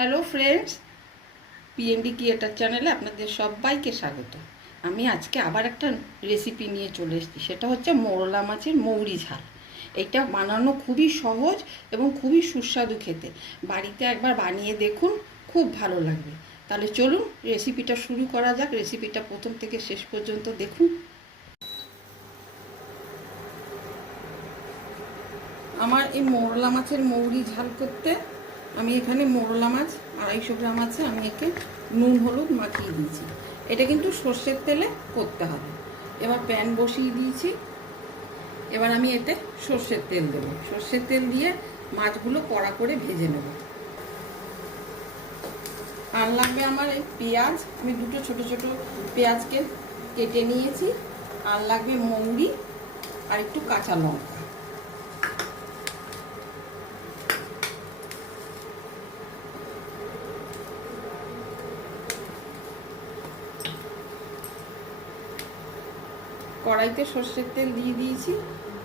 Hello friends, PND creator চ্যানেলে আপনাদের সবাইকে স্বাগত। আমি আজকে আবার একটা রেসিপি নিয়ে চলে এসেছি। সেটা হচ্ছে মোরলা মাছের মৌরি ঝাল। এটা বানানো খুবই সহজ এবং খুবই সুস্বাদু খেতে। বাড়িতে একবার বানিয়ে দেখুন, খুব ভালো লাগবে। তাহলে চলুন রেসিপিটা শুরু করা যাক। রেসিপিটা প্রথম থেকে শেষ পর্যন্ত দেখুন। আমার এই মোরলা মাছের মৌরি ঝাল করতে আমি এখানে মোরলা মাছ 250 গ্রাম আছে। আমি একে নুন হলুদ মাখিয়ে দিয়েছি। এটা কিন্তু সর্ষের তেলে করতে হবে। এবার প্যান বসিয়ে দিয়েছি। এবার আমি এতে সর্ষের তেল দেবো। সর্ষের তেল দিয়ে মাছগুলো কড়া করে ভেজে নেব। আর লাগবে আমার এই পেঁয়াজ, আমি দুটো ছোট ছোট পেঁয়াজকে কেটে নিয়েছি। আর লাগবে মৌরি আর একটু কাঁচা লঙ্কা। কড়াইতে সর্ষের তেল দিয়ে দিয়েছি।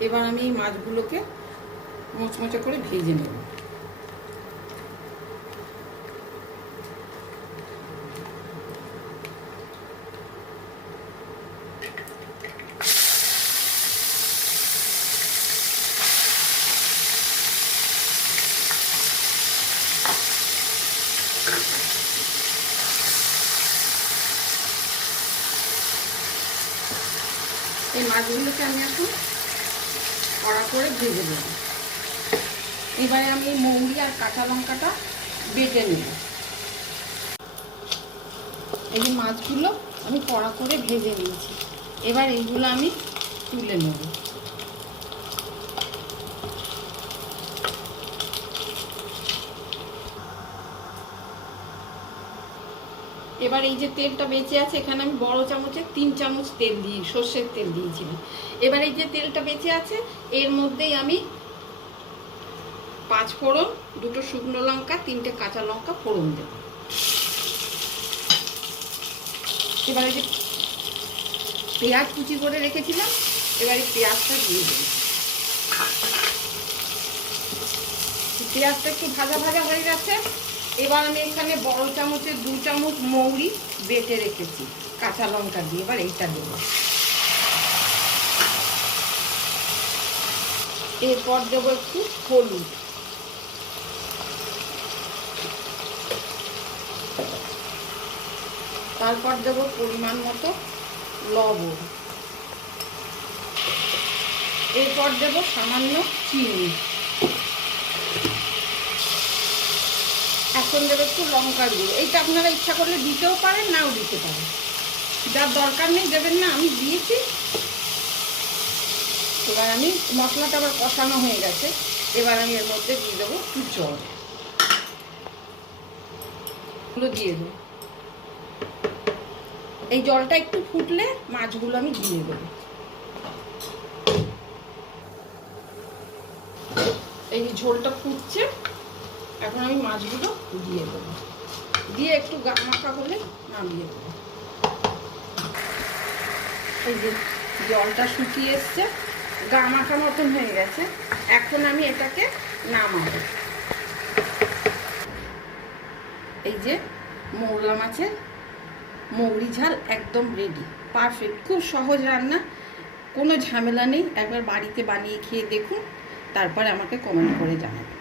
এবার আমি এই মাছগুলোকে মোচমোচে করে ভেজে নেব। এই মাছগুলোকে আমি এখন কড়া করে ভেজে দেব। এবারে আমি এই মৌরি আর কাঁচা লঙ্কাটা বেটে নেব। এই যে মাছগুলো আমি কড়া করে ভেজে নিয়েছি। এবার এইগুলো আমি তুলে নেব। এবার এই যে তেলটা বেঁচে আছে, এখানে আমি বড় চামচে 3 চামচ তেল দিই, সর্ষের তেল দিয়েছিলাম। এবার এই যে তেলটা বেঁচে আছে, এর মধ্যেই আমি 5 ফোড়ন, 2টো শুকনো লঙ্কা, 3টে কাঁচা লঙ্কা ফোড়ন দেব। এবার এই যে পেঁয়াজ কুচি করে রেখেছিলাম, এবার এই পেঁয়াজটা দিয়ে দেব। পেঁয়াজটা একটু ভাজা ভাজা হয়ে গেছে। এবার আমি এখানে বড় চামচের 2 চামচ মৌরি বেটে রেখেছি কাঁচা লঙ্কা দিয়ে। এবার এইটা দেব। এরপর দেবো একটু হলুদ, তারপর দেব পরিমাণ মতো লবণ, এরপর দেব সামান্য চিনি, এখন দেবো একটু লঙ্কার গুঁড়ো। এইটা আপনারা ইচ্ছা করলে দিতেও পারেন, নাও দিতে পারেন, যার দরকার নেই দেবেন না, আমি দিয়েছি। এবার আমি মশলাটা আবার কষানো হয়ে গেছে। এবার আমি এর মধ্যে দিয়ে দেবো একটু জল, এগুলো দিয়ে দেবো। এই জলটা একটু ফুটলে মাছগুলো আমি দিয়ে দেবো। এই ঝোলটা ফুটছে, এখন আমি মাছগুলো দিয়ে দেবো। দিয়ে একটু গা মাখা হলে নামিয়ে দেবো। এই যে জলটা শুকিয়ে এসছে, গা মাখা মতন হয়ে গেছে। এখন আমি এটাকে নামাবো। এই যে মোরলা মাছের মৌরি ঝাল একদম রেডি, পারফেক্ট। খুব সহজ রান্না, কোনো ঝামেলা নেই। একবার বাড়িতে বানিয়ে খেয়ে দেখুন, তারপরে আমাকে কমেন্ট করে জানাবেন।